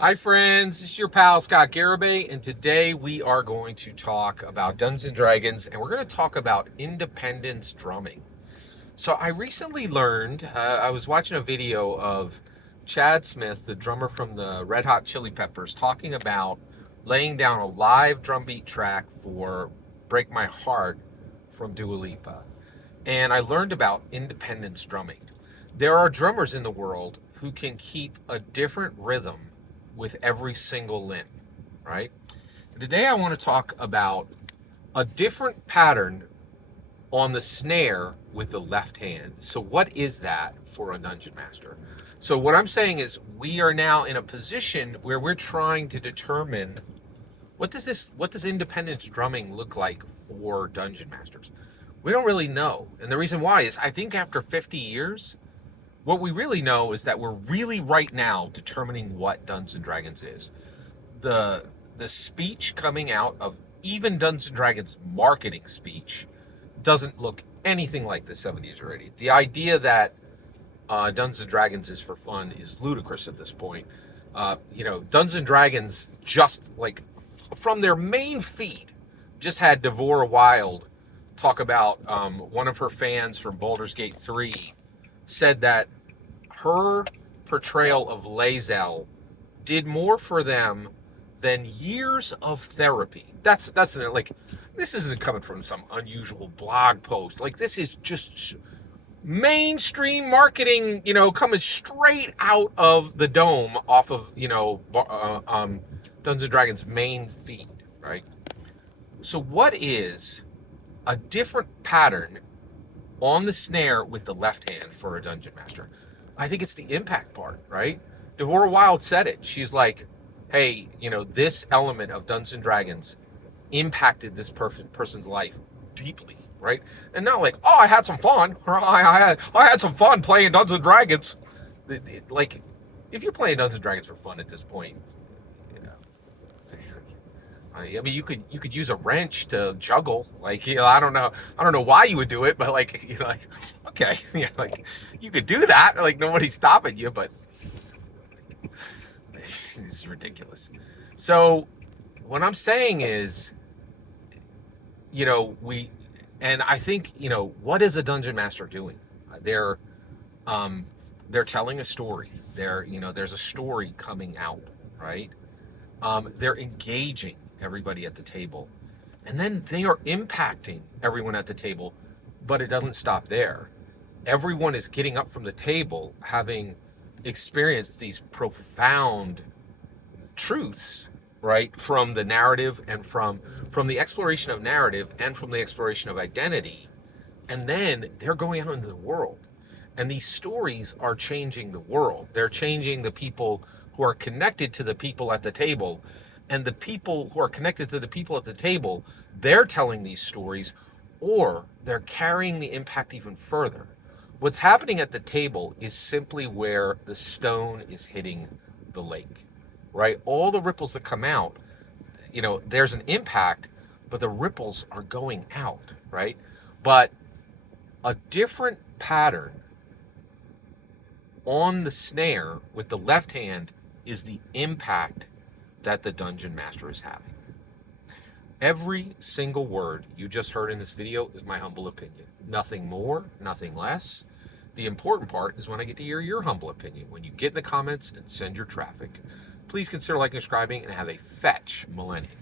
Hi friends, this is your pal Scott Garibay, and today we are going to talk about Dungeons and Dragons, and we're going to talk about independence drumming. So I recently learned, I was watching a video of Chad Smith, the drummer from the Red Hot Chili Peppers, talking about laying down a live drum beat track for Break My Heart from Dua Lipa. And I learned about independence drumming. There are drummers in the world who can keep a different rhythm with every single limb, right? Today I want to talk about a different pattern on the snare with the left hand. So what is that for a dungeon master? So what I'm saying is we are now in a position where we're trying to determine what does independence drumming look like for dungeon masters? We don't really know. And the reason why is I think after 50 years, what we really know is that we're really right now determining what Dungeons and Dragons is. The the speech coming out of even Dungeons and Dragons marketing speech doesn't look anything like the 70s already. The idea that Dungeons and Dragons is for fun is ludicrous at this point. Dungeons and Dragons just like from their main feed just had Devora Wild talk about one of her fans from Baldur's Gate 3 said that her portrayal of Lae'zel did more for them than years of therapy. That's like this isn't coming from some unusual blog post. Like this is just mainstream marketing, coming straight out of the dome off of, Dungeons and Dragons main feed, right? So what is a different pattern on the snare with the left hand for a dungeon master? I think it's the impact part, right? Devora Wild said it. She's like, hey, this element of Dungeons and Dragons impacted this person's life deeply, right? And not like, oh, I had some fun. Or I had some fun playing Dungeons and Dragons. Like, if you're playing Dungeons and Dragons for fun at this point, you know, I mean, you could use a wrench to juggle. Like, I don't know why you would do it, but like, like, okay, like you could do that. Like, nobody's stopping you, but this is ridiculous. So, what I'm saying is, we, and I think, what is a dungeon master doing? They're, they're telling a story. There's a story coming out, right? They're engaging everybody at the table, and then they are impacting everyone at the table, but it doesn't stop there. Everyone is getting up from the table having experienced these profound truths, right, from the narrative and from the exploration of narrative and from the exploration of identity, and then they're going out into the world, and these stories are changing the world. They're changing the people who are connected to the people at the table, and the people who are connected to the people at the table, they're telling these stories, or they're carrying the impact even further. What's happening at the table is simply where the stone is hitting the lake, right? All the ripples that come out, there's an impact, but the ripples are going out, right? But a different pattern on the snare with the left hand is the impact that the dungeon master is having. Every single word you just heard in this video is my humble opinion. Nothing more, nothing less. The important part is when I get to hear your humble opinion. When you get in the comments and send your traffic. Please consider liking and subscribing, and have a fetch millennium.